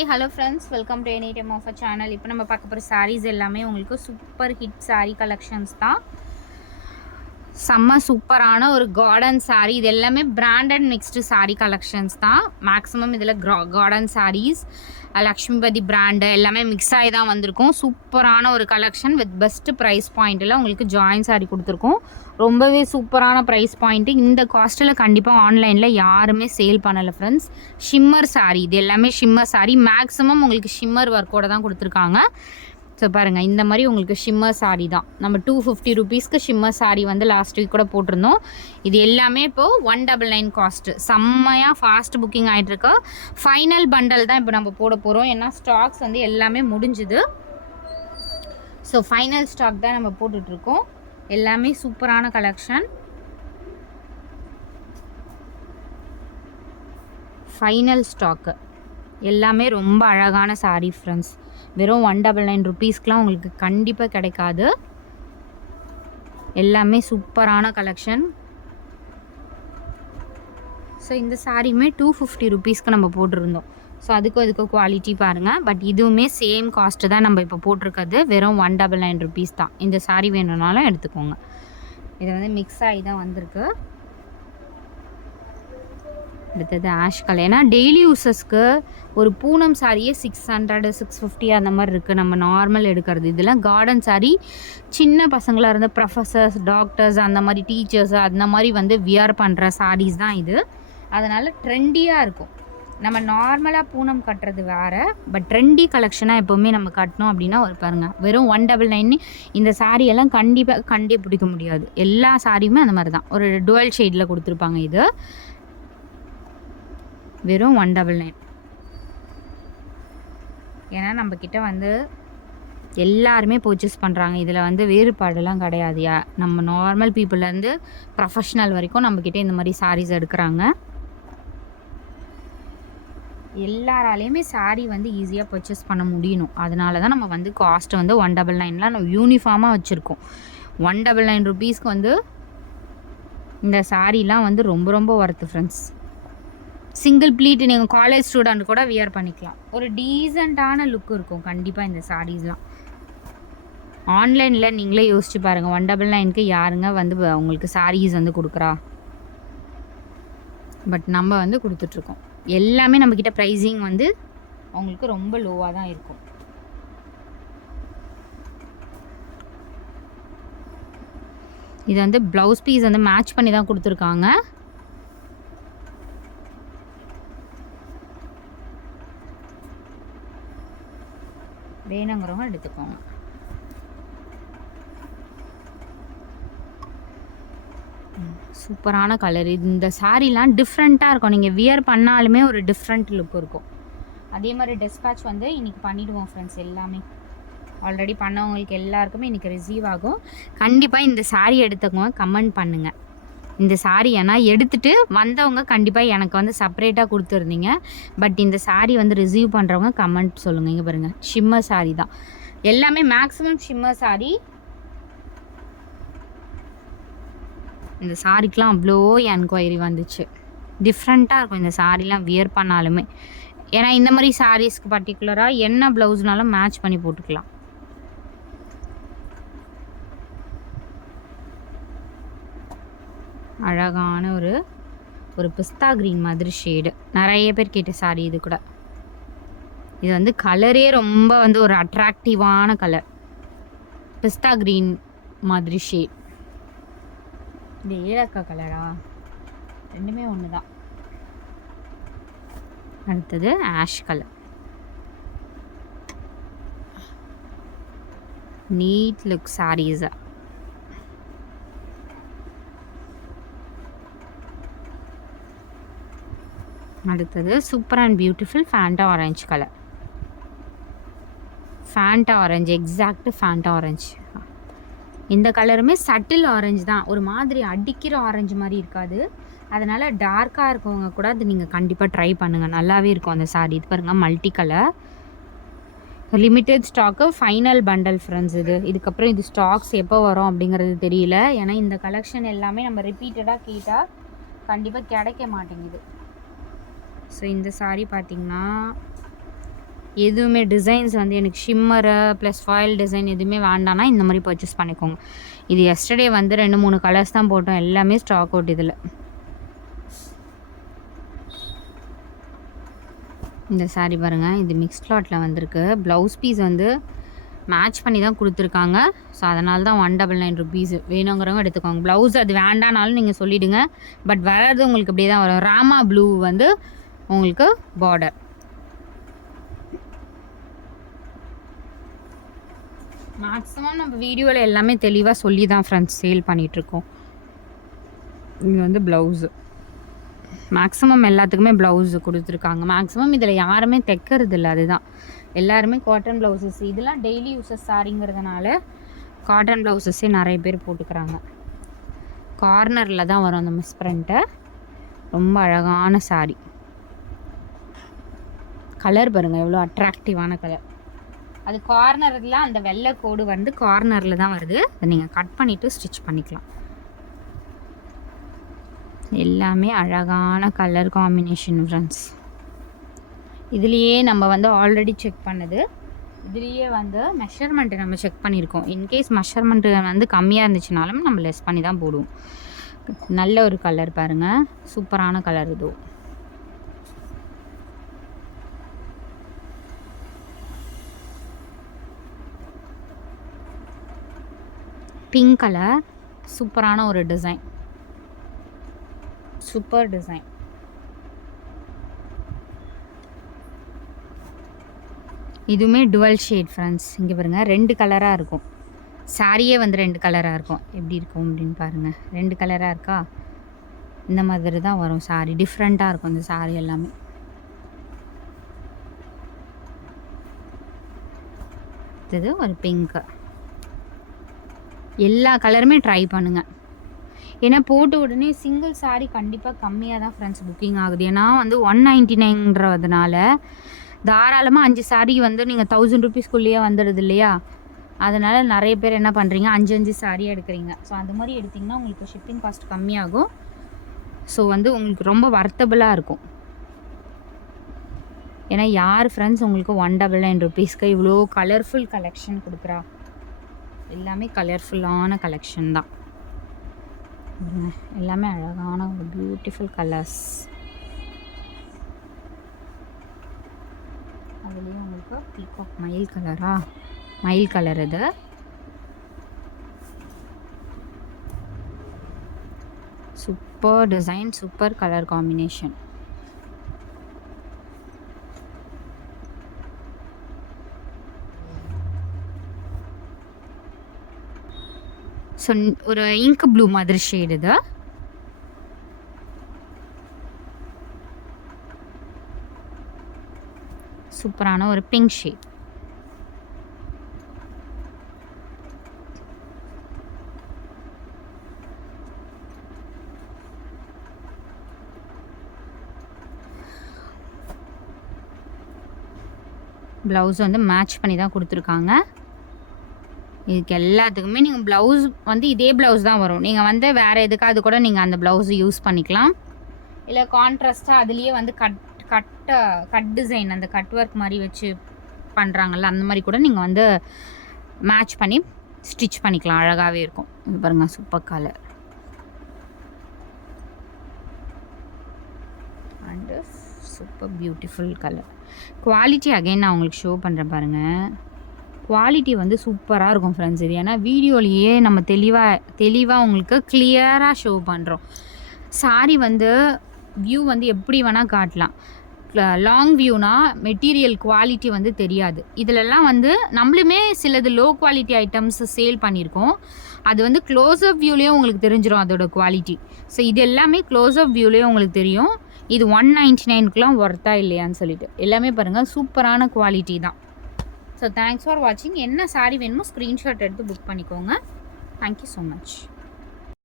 Hi hello friends, welcome to any time of a channel. இப்போ நம்ம பார்க்க போகிற சாரீஸ் எல்லாமே உங்களுக்கு சூப்பர் ஹிட் சாரீ கலெக்ஷன்ஸ் தான். செம்ம சூப்பரான ஒரு கார்டன் சாரீ. இது எல்லாமே பிராண்டட் மிக்ஸ்டு சாரீ கலெக்ஷன்ஸ் தான். மேக்ஸிமம் இதில் கார்டன் சாரீஸ், லக்ஷ்மிபதி பிராண்டு எல்லாமே மிக்ஸ் ஆகி தான் வந்திருக்கும். சூப்பரான ஒரு கலெக்ஷன் வித் பெஸ்ட் ப்ரைஸ் பாயிண்ட்டில் உங்களுக்கு ஜாயின் சாரீ கொடுத்துருக்கோம். ரொம்பவே சூப்பரான ப்ரைஸ் பாயிண்ட்டு. இந்த காஸ்ட்டில் கண்டிப்பாக ஆன்லைனில் யாருமே சேல் பண்ணலை ஃப்ரெண்ட்ஸ். ஷிம்மர் சாரீ, இது எல்லாமே ஷிம்மர் சாரீ. மேக்ஸிமம் உங்களுக்கு ஷிம்மர் ஒர்க்கோட தான் கொடுத்துருக்காங்க. ஸோ பாருங்கள், இந்த மாதிரி உங்களுக்கு ஷிம்மர் சாரீ தான். நம்ம 250 ருபீஸ்க்கு ஷிம்மர் சாரீ வந்து லாஸ்ட் வீக் கூட போட்டிருந்தோம். இது எல்லாமே இப்போது 199 காஸ்ட்டு. செம்மையாக ஃபாஸ்ட் புக்கிங் ஆகிட்டுருக்கு. ஃபைனல் பண்டல் தான் இப்போ நம்ம போட போகிறோம். ஏன்னா ஸ்டாக்ஸ் வந்து எல்லாமே முடிஞ்சுது. ஸோ ஃபைனல் ஸ்டாக் தான் நம்ம போட்டுட்ருக்கோம். எல்லாமே சூப்பரான கலெக்ஷன். ஃபைனல் ஸ்டாக்கு எல்லாமே ரொம்ப அழகான சாரீ ஃப்ரெண்ட்ஸ். வெறும் 199 ருபீஸ்க்கெலாம் உங்களுக்கு கண்டிப்பாக கிடைக்காது. எல்லாமே சூப்பரான கலெக்ஷன். ஸோ இந்த சாரியுமே 250 ருபீஸ்க்கு நம்ம போட்டிருந்தோம். ஸோ அதுக்கும் குவாலிட்டி பாருங்கள். பட் இதுவுமே சேம் காஸ்ட்டு தான் நம்ம இப்போ போட்டிருக்கிறது. வெறும் 199 ருபீஸ் தான். இந்த சாரீ வேணும்னாலும் எடுத்துக்கோங்க. இது வந்து மிக்ஸ் ஆகி தான் வந்திருக்கு. அடுத்தது ஆஷ் கலர். ஏன்னா டெய்லி யூஸஸ்க்கு ஒரு பூனம் சாரியே 600 650 அந்த மாதிரி இருக்குது நம்ம நார்மல் எடுக்கிறது. இதெல்லாம் கார்டன் சாரீ. சின்ன பசங்களாக இருந்த ப்ரொஃபஸர்ஸ், டாக்டர்ஸ், அந்த மாதிரி டீச்சர்ஸ் அந்த மாதிரி வந்து வியர் பண்ணுற சாரீஸ் தான் இது. அதனால் ட்ரெண்டியாக இருக்கும். நம்ம நார்மலாக பூனம் கட்டுறது வேறு, பட் ட்ரெண்டி கலெக்ஷனாக எப்போவுமே நம்ம கட்டணும் அப்படின்னா ஒரு பாருங்கள், வெறும் 199. இந்த சாரியெல்லாம் கண்டிப்பாக கண்டே பிடிக்க முடியாது. எல்லா சாரியுமே அந்த மாதிரி தான் ஒரு டுவல் ஷேடில் கொடுத்துருப்பாங்க. இது வெறும் 199. ஏன்னா நம்மக்கிட்ட வந்து எல்லாருமே பர்ச்சேஸ் பண்ணுறாங்க. இதில் வந்து வேறுபாடெல்லாம் கிடையாது. நம்ம நார்மல் பீப்புளேருந்து ப்ரொஃபஷ்னல் வரைக்கும் நம்மக்கிட்ட இந்த மாதிரி சாரீஸ் எடுக்கிறாங்க. எல்லாராலையுமே சாரீ வந்து ஈஸியாக பர்ச்சேஸ் பண்ண முடியணும். அதனால தான் நம்ம வந்து காஸ்ட்டை வந்து 199லாம் நம்ம யூனிஃபார்மாக வச்சுருக்கோம். 199 ருபீஸ்க்கு வந்து இந்த சாரீலாம் வந்து ரொம்ப ரொம்ப ஒர்த்து ஃப்ரெண்ட்ஸ். சிங்கிள் ப்ளீட் நீங்கள் காலேஜ் ஸ்டூடெண்ட் கூட வியர் பண்ணிக்கலாம். ஒரு டீசெண்டான லுக் இருக்கும் கண்டிப்பாக இந்த சாரீஸ்லாம். ஆன்லைனில் நீங்களே யோசிச்சு பாருங்கள், 199க்கு யாருங்க வந்து உங்களுக்கு சாரீஸ் வந்து கொடுக்குறா? பட் நம்ம வந்து கொடுத்துட்ருக்கோம். எல்லாமே நம்மக்கிட்ட ப்ரைஸிங் வந்து அவங்களுக்கு ரொம்ப லோவாக தான் இருக்கும். இது வந்து ப்ளவுஸ் பீஸ் வந்து மேட்ச் பண்ணி தான் கொடுத்துருக்காங்க. வேணுங்கிறவங்க எடுத்துக்கோங்க. சூப்பரான கலர். இந்த சாரீலாம் டிஃப்ரெண்ட்டாக இருக்கும். நீங்கள் வியர் பண்ணாலுமே ஒரு டிஃப்ரெண்ட் லுக் இருக்கும். அதே மாதிரி டிஸ்பேட்ச் வந்து இன்றைக்கி பண்ணிவிடுவோம் ஃப்ரெண்ட்ஸ். எல்லாமே ஆல்ரெடி பண்ணவங்களுக்கு எல்லாருக்குமே இன்றைக்கி ரிசீவ் ஆகும். கண்டிப்பாக இந்த சாரீ எடுத்துக்கோங்க. கமெண்ட் பண்ணுங்கள் இந்த சாரீ. ஏன்னா எடுத்துகிட்டு வந்தவங்க கண்டிப்பாக எனக்கு வந்து செப்பரேட்டாக கொடுத்துருந்தீங்க. பட் இந்த சாரீ வந்து ரிசீவ் பண்ணுறவங்க கமெண்ட் சொல்லுங்கள். இங்கே பாருங்கள், ஷிம்மர் சாரீ தான் எல்லாமே. Maximum shimmer sari. இந்த சாரீக்கெலாம் அவ்வளோ என்கொயரி வந்துச்சு. டிஃப்ரெண்ட்டாக இருக்கும் இந்த சாரீலாம் வியர் பண்ணாலுமே. ஏன்னா இந்த மாதிரி சாரீஸ்க்கு பர்டிகுலராக என்ன ப்ளவுஸ்னாலும் மேட்ச் பண்ணி போட்டுக்கலாம். அழகான ஒரு பிஸ்தா க்ரீன் மாதிரி ஷேடு. நிறைய பேர் கேட்ட சாரீ இது கூட. இது வந்து கலரே ரொம்ப வந்து ஒரு அட்ராக்டிவான கலர். பிஸ்தா க்ரீன் மாதிரி ஷேட். இது ஏலக்காய் கலரா? ரெண்டுமே ஒன்று தான். அடுத்தது ஆஷ் கலர். நீட் லுக் சாரீஸா. அடுத்தது super and beautiful Fanta orange colour. Fanta orange, exact Fanta orange. இந்த கலருமே சட்டில் ஆரஞ்சு தான். ஒரு மாதிரி அடிக்கிற ஆரஞ்சு மாதிரி இருக்காது. அதனால் டார்க்காக இருக்கவங்க கூட அது நீங்கள் கண்டிப்பாக ட்ரை பண்ணுங்கள். நல்லாவே இருக்கும் அந்த சாரீ. இது பாருங்கள், multi colour. Limited stock, final bundle friends. இதுக்கப்புறம் இது ஸ்டாக்ஸ் எப்போ வரும் அப்படிங்கிறது தெரியல. ஏன்னா இந்த கலெக்ஷன் எல்லாமே நம்ம ரிப்பீட்டடாக கேட்டால் கண்டிப்பாக கிடைக்க மாட்டேங்குது. ஸோ இந்த சாரீ பார்த்திங்கன்னா எதுவுமே டிசைன்ஸ் வந்து எனக்கு ஷிம்மரு ப்ளஸ் ஃபாயில் டிசைன் எதுவுமே வேண்டாம்னா இந்த மாதிரி பர்ச்சேஸ் பண்ணிக்கோங்க. இது எஸ்டர்டே வந்து 2-3 கலர்ஸ் தான் போட்டோம், எல்லாமே ஸ்டாக் அவுட். இதில் இந்த சாரீ பாருங்கள், இது மிக்ஸ் கிளாத்தில் வந்திருக்கு. ப்ளவுஸ் பீஸ் வந்து மேட்ச் பண்ணி தான் கொடுத்துருக்காங்க. ஸோ அதனால தான் 199 ருபீஸ். வேணுங்கிறவங்க எடுத்துக்கோங்க. ப்ளவுஸ் அது வேண்டானாலும் நீங்கள் சொல்லிவிடுங்க. பட் வர்றது உங்களுக்கு அப்படியே தான் வரும். ராமா ப்ளூ வந்து உங்களுக்கு பார்டர். மேக்ஸிமம் நம்ம வீடியோவில் எல்லாமே தெளிவாக சொல்லி தான் ஃப்ரெண்ட்ஸ் சேல் பண்ணிகிட்ருக்கோம். இது வந்து ப்ளவுஸு மேக்ஸிமம் எல்லாத்துக்குமே ப்ளவுஸு கொடுத்துருக்காங்க. மேக்ஸிமம் இதில் யாருமே தைக்கிறது இல்லை, அதுதான். எல்லாருமே காட்டன் ப்ளவுசஸ். இதெல்லாம் டெய்லி யூஸஸ் சாரிங்கிறதுனால காட்டன் ப்ளவுசஸே நிறைய பேர் போட்டுக்கிறாங்க. கார்னரில் தான் வரும் அந்த மிஸ் பிரிண்ட்டு. ரொம்ப அழகான சாரி. கலர் பாருங்கள் எவ்வளோ அட்ராக்டிவான கலர். அது கார்னரில் அந்த வெள்ளை கோடு வந்து கார்னரில் தான் வருது. அதை நீங்கள் கட் பண்ணிவிட்டு ஸ்டிச் பண்ணிக்கலாம். எல்லாமே அழகான கலர் காம்பினேஷன் ஃப்ரெண்ட்ஸ். இதுலேயே நம்ம வந்து ஆல்ரெடி செக் பண்ணது. இதுலேயே வந்து மெஷர்மெண்ட்டு நம்ம செக் பண்ணியிருக்கோம். இன்கேஸ் மெஷர்மெண்ட்டு வந்து கம்மியாக இருந்துச்சுனாலும் நம்ம லெஸ் பண்ணி தான் போடுவோம். நல்ல ஒரு கலர் பாருங்கள், சூப்பரான கலர். இது பிங்க் கலர், சூப்பரான ஒரு டிசைன், சூப்பர் டிசைன். இதுவுமே டுவல் ஷேட் ஃப்ரெண்ட்ஸ். இங்கே பாருங்கள், 2 கலராக இருக்கும். சாரியே வந்து 2 கலராக இருக்கும். எப்படி இருக்கும் அப்படின்னு பாருங்கள். 2 கலராக இருக்கா? இந்த மாதிரி தான் வரும் சாரி. டிஃப்ரெண்ட்டாக இருக்கும் இந்த சாரி எல்லாமே. இது ஒரு பிங்க்கு. எல்லா கலருமே ட்ரை பண்ணுங்கள். ஏன்னா போட்ட உடனே சிங்கிள் சாரீ கண்டிப்பாக கம்மியாக தான் ஃப்ரெண்ட்ஸ் புக்கிங் ஆகுது. ஏன்னா வந்து 199ன்றதுனால தாராளமாக 5 சாரீ வந்து நீங்கள் 1000 ருபீஸ்க்குள்ளேயே வந்துடுது இல்லையா? அதனால் நிறைய பேர் என்ன பண்ணுறீங்க, 5 சாரியாக எடுக்கிறீங்க. ஸோ அந்த மாதிரி எடுத்திங்கன்னா உங்களுக்கு ஷிப்பிங் காஸ்ட் கம்மியாகும். ஸோ வந்து உங்களுக்கு ரொம்ப வர்த்தபுளாக இருக்கும். ஏன்னா யார் ஃப்ரெண்ட்ஸ் உங்களுக்கு 199 ருபீஸ்க்கு இவ்வளோ கலர்ஃபுல் கலெக்ஷன் கொடுக்குறா? எல்லாமே கலர்ஃபுல்லான கலெக்ஷன் தான். எல்லாமே அழகான ஒரு பியூட்டிஃபுல் கலர்ஸ். அதுலேயும் உங்களுக்கு பீகாக் மயில் கலரா? மயில் கலர். இது super design, super colour combination. So ஒரு இங்க் ப்ளூ மாதிரி ஷேடு. இது சூப்பரான ஒரு பிங்க் ஷேட். ப்ளவுஸ் வந்து மேட்ச் பண்ணி தான் கொடுத்துருக்காங்க. இதுக்கு எல்லாத்துக்குமே நீங்கள் ப்ளவுஸ் வந்து இதே ப்ளவுஸ் தான் வரும். நீங்கள் வந்து வேறு எதுக்காவது கூட நீங்கள் அந்த ப்ளவுஸு யூஸ் பண்ணிக்கலாம். இல்லை கான்ட்ராஸ்ட்டாக அதுலேயே வந்து கட் டிசைன், அந்த கட் ஒர்க் மாதிரி வச்சு பண்ணுறாங்கல்ல, அந்த மாதிரி கூட நீங்கள் வந்து மேட்ச் பண்ணி ஸ்டிச் பண்ணிக்கலாம். அழகாகவே இருக்கும். இது பாருங்கள், super colour and super beautiful colour. Quality again நான் உங்களுக்கு ஷோ பண்ணுறேன் பாருங்கள். குவாலிட்டி வந்து சூப்பராக இருக்கும் ஃப்ரெண்ட்ஸ். இது ஏன்னா வீடியோலேயே நம்ம தெளிவாக உங்களுக்கு கிளியராக ஷோ பண்ணுறோம். சாரி வந்து வியூ வந்து எப்படி வேணால் காட்டலாம். லாங் வியூனா மெட்டீரியல் குவாலிட்டி வந்து தெரியாது. இதிலெல்லாம் வந்து நம்மளுமே சிலது லோ குவாலிட்டி ஐட்டம்ஸ் சேல் பண்ணியிருக்கோம். அது வந்து க்ளோஸ்அப் வியூலேயும் உங்களுக்கு தெரிஞ்சிடும் அதோட குவாலிட்டி. ஸோ இது எல்லாமே க்ளோஸ்அப் வியூலேயும் உங்களுக்கு தெரியும். இது 199க்குலாம் ஒர்த்தா இல்லையான்னு சொல்லிட்டு எல்லாமே பாருங்கள், சூப்பரான குவாலிட்டி தான். ஸோ தேங்க்ஸ் ஃபார் வாட்சிங். என்ன சாரி வேணுமோ ஸ்க்ரீன்ஷாட் எடுத்து புக் பண்ணிக்கோங்க. Thank you so much.